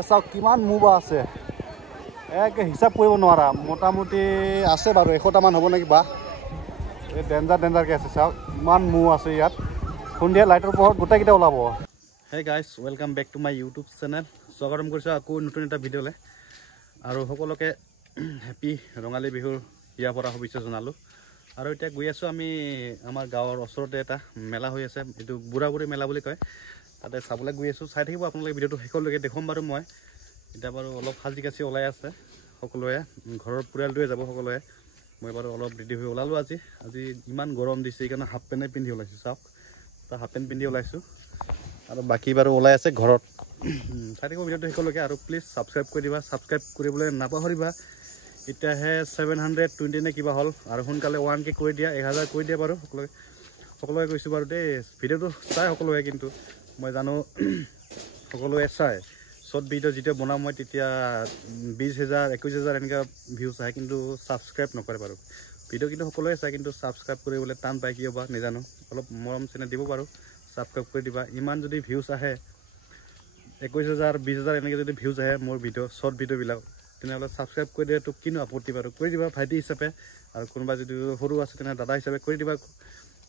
এ চাওক কিমান মুবা আছে একে হিচাপ কৰিব নোৱাৰা মোটামুটি আছে বাৰু 100টামান হ'ব নেকি বা এই ডেঞ্জাৰকৈ আছে চাওক ইমান মৌ আছে ইয়াত সন্ধিয়া লাইটৰ পোহৰত গোটেইকেইটা ওলাব hey guys welcome back to my YouTube channel স্বাগতম কৰিছোঁ আকৌ নতুন এটা ভিডিঅ'লৈ আৰু সকলোকে হেপী ৰঙালী বিহুৰ ইয়াৰ পৰা শুভেচ্ছা জনালোঁ আৰু এতিয়া গৈ আছোঁ আমি আমাৰ গাঁৱৰ ওচৰতে এটা মেলা হৈ আছে এইটো বুঢ়া বুঢ়ী মেলা বুলি কয় তাতে চাবলৈ গৈ আছোঁ চাই থাকিব আপোনালোকে ভিডিঅ'টো শেষলৈকে দেখুৱাম বাৰু মই এতিয়া বাৰু অলপ সাজি কাচি ওলাই আছে সকলোৱে ঘৰৰ পৰিয়ালটোৱে যাব সকলোৱে মই বাৰু অলপ ৰেডি হৈ ওলালোঁ আজি ইমান গৰম দিছে সেইকাৰণে হাফ পেণ্টে পিন্ধি ওলাইছোঁ চাওক তাৰ হাফ পেণ্ট পিন্ধি ওলাইছোঁ আৰু বাকী বাৰু ওলাই আছে ঘৰত চাই থাকিব ভিডিঅ'টো শেষলৈকে আৰু প্লিজ ছাবস্ক্ৰাইব কৰি দিবা ছাবস্ক্ৰাইব কৰিবলৈ নাপাহৰিবা এতিয়াহে 720 নে কিবা হ'ল আৰু সোনকালে 1K কৰি দিয়া 1000 কৰি দিয়া বাৰু সকলোৱে কৈছোঁ বাৰু দেই ভিডিঅ'টো চাই সকলোৱে কিন্তু মই জানো সকলোৱে চাই শ্বৰ্ট ভিডিঅ' যেতিয়া বনাওঁ মই তেতিয়া 20,000 21,000 এনেকুৱা ভিউজ আহে কিন্তু ছাবস্ক্ৰাইব নকৰে বাৰু ভিডিঅ' কিন্তু সকলোৱে চাই কিন্তু ছাবস্ক্ৰাইব কৰিবলৈ টান পায় কিয় বা নাজানো অলপ মৰম চেনেহ দিব বাৰু ছাবস্ক্ৰাইব কৰি দিবা ইমান যদি ভিউজ আহে 21,000 20,000 এনেকৈ যদি ভিউজ আহে মোৰ ভিডিঅ' শ্বৰ্ট ভিডিঅ'বিলাক তেনেহ'লে ছাবস্ক্ৰাইব কৰি দিয়াটো কিনো আপত্তি বাৰু কৰি দিবা ভাইটি হিচাপে আৰু কোনোবা যদি সৰু আছে তেনেহ'লে দাদা হিচাপে কৰি দিবা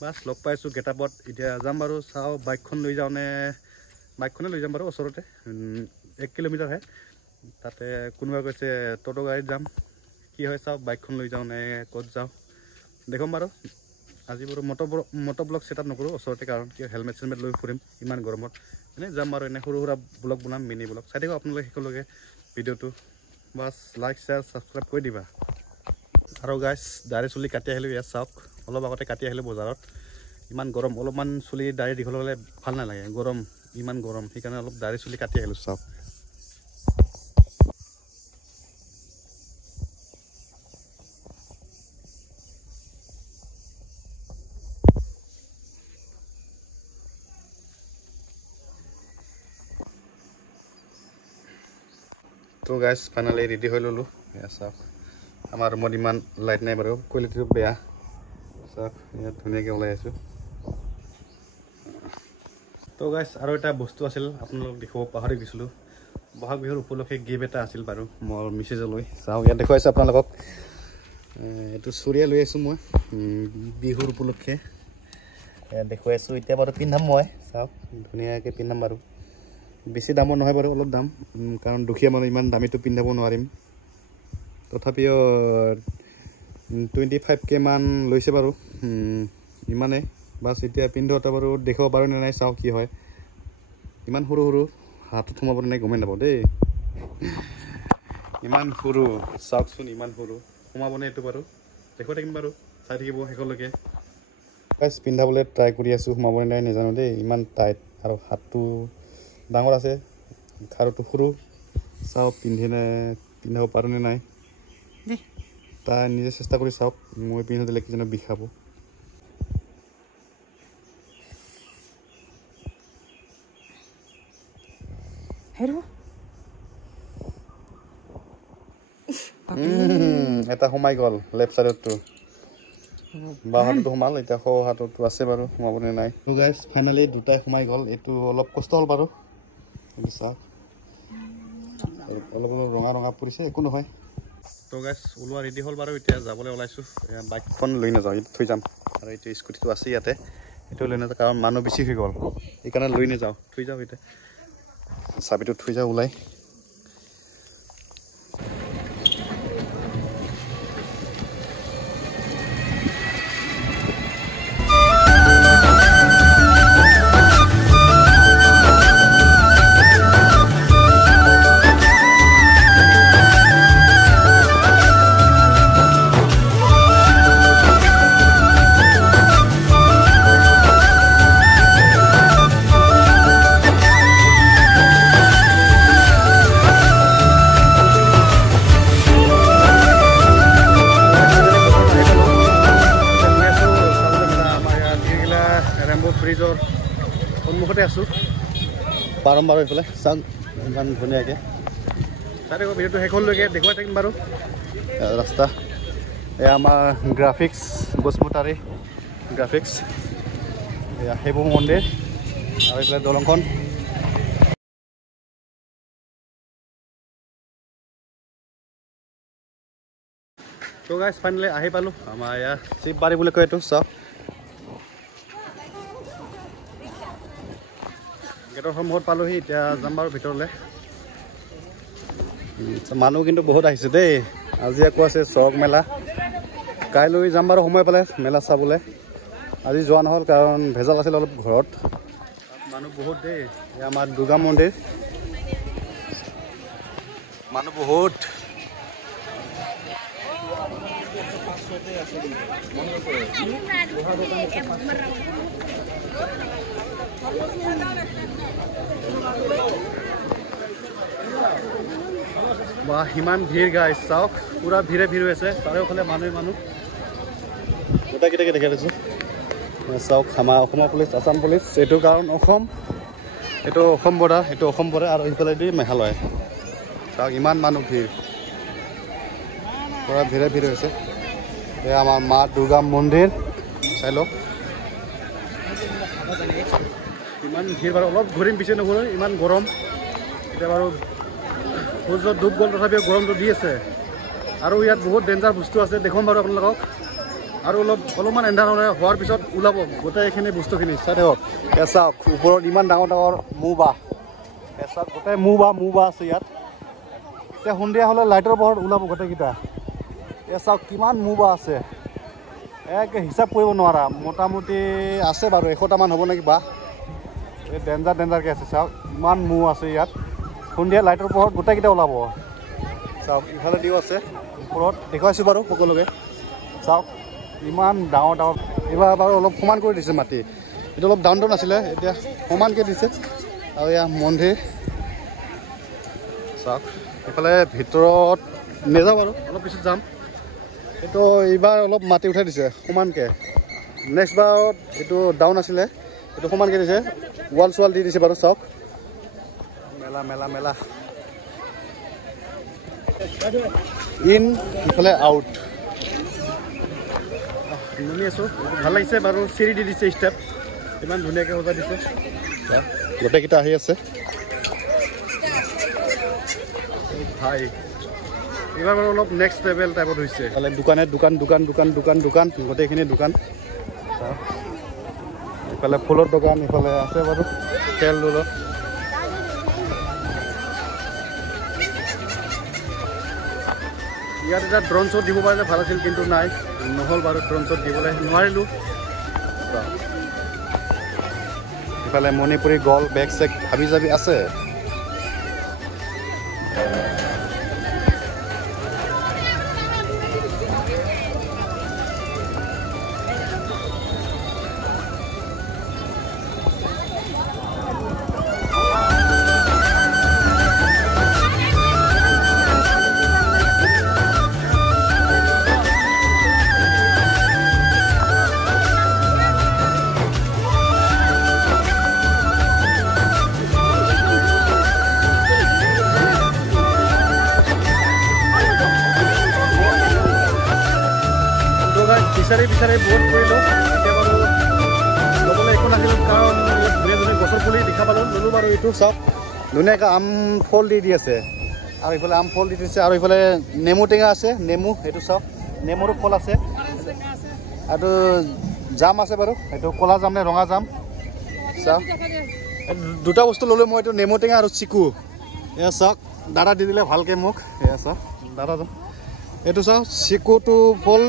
বাছ লগ পাইছোঁ গেটআপত এতিয়া যাম বাৰু চাওঁ বাইকখন লৈ যাওঁনে বাইকখনে লৈ যাম বাৰু ওচৰতে 1 কিলোমিটাৰহে তাতে কোনোবা কৈছে ট'টো গাড়ীত যাম কি হয় চাওঁ বাইকখন লৈ যাওঁ নে ক'ত যাওঁ দেখুৱাম বাৰু আজি বাৰু মটৰ ব্লগ ছেটআপ নকৰোঁ ওচৰতে কাৰণ কিয় হেলমেট চেলমেট লৈ ফুৰিম ইমান গৰমত এনেই যাম বাৰু এনে সৰু সুৰা ব্লগ বনাম মিনি ব্লগ চাই থাকিব আপোনালোকে শেষলৈকে ভিডিঅ'টো বাছ লাইক শ্বেয়াৰ ছাবস্ক্ৰাইব কৰি দিবা আৰু গাইজ দাড়ি চুলি কাটি আহিলোঁ ইয়াত চাওক অলপ আগতে কাটি আহিলোঁ বজাৰত ইমান গৰম অলপমান চুলি দাড়ি দীঘল হ'লে ভাল নালাগে গৰম ইমান গৰম সেইকাৰণে অলপ দাড়ি চুলি কাটি আহিলোঁ চাওক তো গাইজ ফাইনেলি ৰেডি হৈ ল'লোঁ এয়া চাওক আমাৰ ৰুমত ইমান লাইট নাই বাৰু কোৱালিটিটো বেয়া চাওক ইয়াত ধুনীয়াকৈ ওলাই আছোঁ তো গাইজ আৰু এটা বস্তু আছিল আপোনালোকক দেখাব পাহৰি গৈছিলোঁ বহাগ বিহুৰ উপলক্ষে গিফ্ট এটা আছিল বাৰু মোৰ মিছেজলৈ চাওক ইয়াত দেখুৱাইছোঁ আপোনালোকক এইটো চুৰিয়া লৈ আছোঁ মই বিহুৰ উপলক্ষে ইয়াত দেখুৱাইছোঁ এতিয়া বাৰু পিন্ধাম মই চাওক ধুনীয়াকৈ পিন্ধাম বাৰু বেছি দামৰ নহয় বাৰু অলপ দাম কাৰণ দুখীয়া মানুহ ইমান দামীটো পিন্ধাব নোৱাৰিম তথাপিও 25K মান লৈছে বাৰু ইমানে বাছ এতিয়া পিন্ধোতে বাৰু দেখাব পাৰোঁ নে নাই চাওঁ কি হয় ইমান সৰু সৰু হাতত সোমাব নাই গমেই নাপাওঁ দেই ইমান সৰু চাওকচোন ইমান সৰু সোমাবনে এইটো বাৰু দেখুৱাই থাকিম বাৰু চাই থাকিব শেষলৈকে বাছ পিন্ধাবলৈ ট্ৰাই কৰি আছোঁ সোমাবনে নাই নাজানো দেই ইমান টাইট আৰু হাতটো ডাঙৰ আছে খাৰুটো সৰু চাওক পিন্ধাব পাৰোঁনে নাই তাই নিজে চেষ্টা কৰি চাওক মই পিন্ধা দিলে কিজানো বিষাব এটা সোমাই গ'ল লেফ্ট চাইডতো বাওঁ হাততো সোমাল এতিয়া সৌ হাততো আছে বাৰু সোমাবনে নাই তো গাইজ ফাইনেলি দুটাই সোমাই গ'ল এইটো অলপ কষ্ট হ'ল বাৰু এইটো চাওক অলপ ৰঙা ৰঙা পৰিছে একো নহয় তো গাইজ ওলোৱা ৰেডি হ'ল বাৰু এতিয়া যাবলৈ ওলাইছোঁ বাইকখন লৈ নাযাওঁ এইটো থৈ যাম আৰু এইটো স্কুটিটো আছে ইয়াতে এইটো লৈ নাযাওঁ কাৰণ মানুহ বেছি হৈ গ'ল সেইকাৰণে লৈ নাযাওঁ থৈ যাওঁ এতিয়া চাবিটো থৈ যাওঁ ওলাই ব্ৰিজৰ সন্মুখতে আছোঁ বাৰম্বাৰ এইফালে চাওক ইমান ধুনীয়াকৈ চাই থাকিব ভিডিঅ'টো শেষলৈকে দেখুৱাই থাকিম বাৰু ৰাস্তা এয়া আমাৰ গ্ৰাফিক্স বসুমতাৰী গ্ৰাফিক্স এয়া সেইবোৰ মন্দিৰ আৰু এইফালে দলংখন তো গাইজ ফাইনেলি আহি পালোঁ আমাৰ ইয়াৰ শিৱবাৰী বুলি কয় এইটো চাওক গেটৰ সন্মুখত পালোঁহি এতিয়া যাম বাৰু ভিতৰলৈ মানুহ কিন্তু বহুত আহিছে দেই আজি আকৌ আছে চৰক মেলা কাইলৈ যাম বাৰু সময় পালে মেলা চাবলৈ আজি যোৱা নহ'ল কাৰণ ভেজাল আছিল অলপ ঘৰত মানুহ বহুত দেই এয়া আমাৰ দুৰ্গা মন্দিৰ মানুহ বহুত বা সিমান ভিৰ গাইজ চাওক পুৰা ভিৰে ভিৰ হৈ আছে চাৰিওফালে মানুহ গোটেইকেইটাকে দেখাই দিছোঁ চাওক আমাৰ অসমৰ পুলিচ আছাম পুলিচ এইটো কাৰণ অসম এইটো অসম বৰ্ডাৰ এইটো অসম বৰ্ডাৰ আৰু সিফালেদি মেঘালয় চাওক ইমান মানুহ ভিৰ পুৰা ভিৰে ভিৰ হৈছে এয়া আমাৰ মা দুৰ্গা মন্দিৰ চাই লওক ইমান ভিৰ বাৰু অলপ ঘূৰিম পিছে নুঘূৰিম ইমান গৰম এতিয়া বাৰু সূৰ্যত ডুব গ'ল তথাপিও গৰমটো দি আছে আৰু ইয়াত বহুত ডেঞ্জাৰ বস্তু আছে দেখুৱাম বাৰু আপোনালোকক আৰু অলপমান এন্ধাৰ হোৱাৰ পিছত ওলাব গোটেইখিনি বস্তুখিনি চাই থাকক এয়া চাওক ওপৰত ইমান ডাঙৰ ডাঙৰ মৌ বাঁহ এয়া চাওক গোটেই মৌ বাঁহ আছে ইয়াত এতিয়া সন্ধিয়া হ'লে লাইটৰ পোহৰত ওলাব গোটেইকেইটা এয়া চাওক কিমান মৌ বাঁহ আছে একে হিচাপ কৰিব নোৱাৰা মোটামুটি আছে বাৰু 100টামান হ'ব নেকি বাঁহ এই ডেঞ্জাৰকৈ আছে চাওক ইমান মৌ আছে ইয়াত সন্ধিয়া লাইটৰ পোহৰত গোটেইকেইটা ওলাব চাওক ইফালে দিও আছে ওপৰত দেখুৱাইছোঁ বাৰু সকলোকে চাওক ইমান ডাঙৰ এইবাৰ বাৰু অলপ সমান কৰি দিছে মাটি এইটো অলপ ডাউন আছিলে এতিয়া সমানকৈ দিছে আৰু এয়া মন্দিৰ চাওক এইফালে ভিতৰত নেযাওঁ বাৰু অলপ পিছত যাম এইটো এইবাৰ অলপ মাটি উঠাই দিছে সমানকৈ নেক্সট বাৰত এইটো ডাউন আছিলে এইটো সমানকৈ দিছে ৱাল চোৱাল দি দিছে বাৰু চাওক মেলা মেলা মেলা ইন ইফালে আউট নামি আছোঁ ভাল লাগিছে বাৰু চিৰি দি দিছে ষ্টেপ ইমান ধুনীয়াকৈ সজাই দিছে গোটেইকেইটা আহি আছে ভাই এইবাৰ বাৰু অলপ নেক্সট লেভেল টাইপত হৈছে দোকানে দোকান গোটেইখিনি দোকান ইফালে ফুলৰ দোকান ইফালে আছে বাৰু তেল দূৰত ইয়াত এটা ড্ৰোন শ্বট দিব পাৰিলে ভাল আছিল কিন্তু নাই নহ'ল বাৰু ড্ৰোন শ্বট দিবলৈ নোৱাৰিলোঁ ইফালে মণিপুৰী গল বেগ চেগ হাবি জাবি আছে বিচাৰি বহুত কৰিলোঁ এতিয়া বাৰু ল'বলৈ একো নাছিল কাৰণ ইয়াত ধুনীয়া ধুনীয়া গছৰ পুলি দেখা পালোঁ ল'লোঁ বাৰু এইটো চাওক ধুনীয়াকৈ আম ফল দি আছে আৰু ইফালে আম ফল দি দিছে আৰু ইফালে নেমু টেঙা আছে নেমু সেইটো চাওক নেমুৰো ফল আছে আৰু জাম আছে বাৰু এইটো ক'লা জাম নে ৰঙা জাম চাওক দুটা বস্তু ল'লোঁ মই এইটো নেমু টেঙা আৰু চিকু এয়া চাওক দাদা দি দিলে ভালকৈ মোক এয়া চাওক দাদা এইটো চাওক চিকুটো ফুল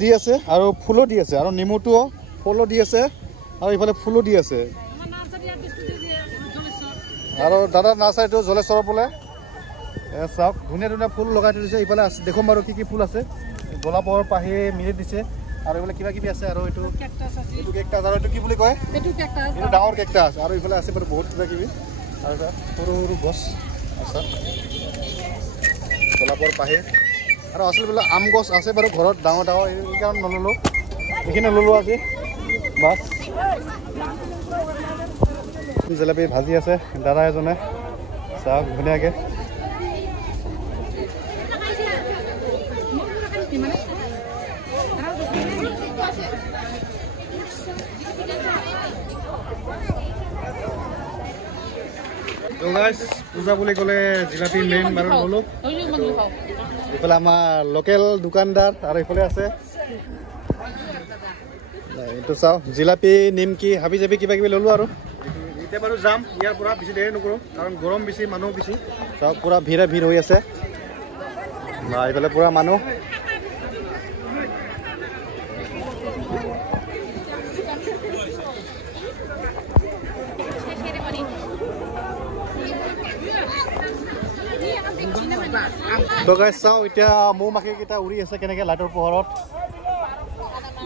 দি আছে আৰু ফুলো দি আছে আৰু নেমুটোও ফলো দি আছে আৰু ইফালে ফুলো দি আছে আৰু দাদা নাৰ্চাৰীটো জলেশ্বৰ বোলে চাওক ধুনীয়া ধুনীয়া ফুল লগাই থৈ দিছে ইফালে আছে দেখোন বাৰু কি ফুল আছে গোলাপৰ পাহি মিলি দিছে আৰু এইফালে কিবা কিবি আছে আৰু এইটো কেকটাছ আৰু এইটো কি বুলি কয় এইটো ডাঙৰ কেকটাছ আৰু ইফালে আছে বাৰু বহুত কিবা কিবি আৰু সৰু সৰু গছ আছে গোলাপৰ পাহি আৰু আচলতে আম গছ আছে বাৰু ঘৰত ডাঙৰ ডাঙৰ এইকাৰণে নল'লোঁ এইখিনি ল'লোঁ আজি বাছ জেলেপি ভাজি আছে দাদা এজনে চাওক ধুনীয়াকৈ তো গাইস পূজা বুলি ক'লে জিলাপি মেইন বাৰু হ'লো এইফালে আমাৰ লোকেল দোকানদাৰ আৰু এইফালে আছে এইটো চাওঁ জিলাপি নিমকি হাবি জাবি কিবা কিবি ল'লোঁ আৰু এতিয়া বাৰু যাম ইয়াৰ পৰা বেছি দেৰি নকৰোঁ কাৰণ গৰম বেছি মানুহ বেছি চাওক পূৰা ভিৰ হৈ আছে এইফালে পূৰা মানুহ তো গাইছ চাওঁ এতিয়া মৌ মাখিকেইটা উৰি আছে কেনেকৈ লাইটৰ পোহৰত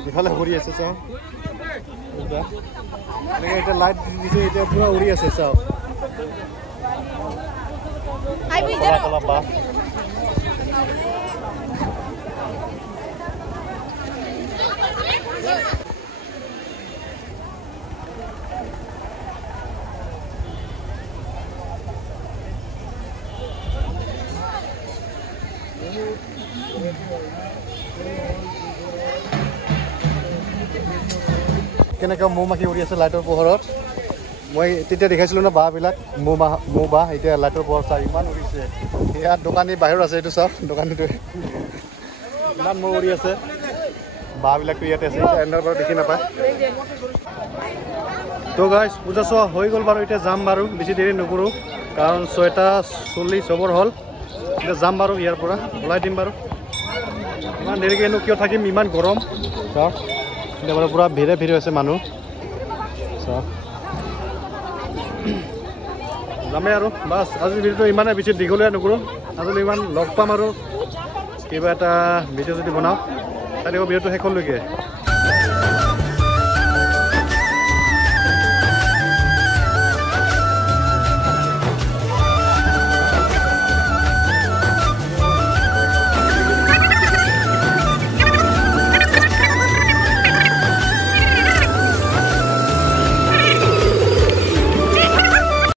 ইফালে উৰি আছে চাওঁ এতিয়া লাইট দিছে এতিয়া পুৰা উৰি আছে চাওঁ কলা বাহ কেনেকৈ মৌ মাখি উৰি আছে লাইটৰ পোহৰত মই তেতিয়া দেখাইছিলোঁ ন বাঁহবিলাক মৌ বাঁহ এতিয়া লাইটৰ পোহৰত চাই ইমান উৰিছে ইয়াত দোকানী বাহিৰত আছে এইটো চাওক দোকানীটোৱে ইমান মৌ উৰি আছে বাঁহবিলাকতো ইয়াতে আছে এতিয়া এণ্ডৰ পৰা দেখি নাপায় তো গাইছ পূজা চোৱা হৈ গ'ল বাৰু এতিয়া যাম বাৰু বেছি দেৰি নকৰোঁ কাৰণ 6:40 চবৰ হ'ল এতিয়া যাম বাৰু ইয়াৰ পৰা ওলাই দিম বাৰু ইমান দেৰিকৈনো কিয় থাকিম ইমান গৰম চাওক এতিয়া বাৰু পূৰা ভিৰ হৈছে মানুহ চাওক যামেই আৰু বাছ আজিৰ ভিডিঅ'টো ইমানেই বেছি দীঘলীয়া নকৰোঁ আজিলৈ ইমান লগ পাম আৰু কিবা এটা ভিডিঅ' যদি বনাওঁ তাতে ভিডিঅ'টো শেষলৈকে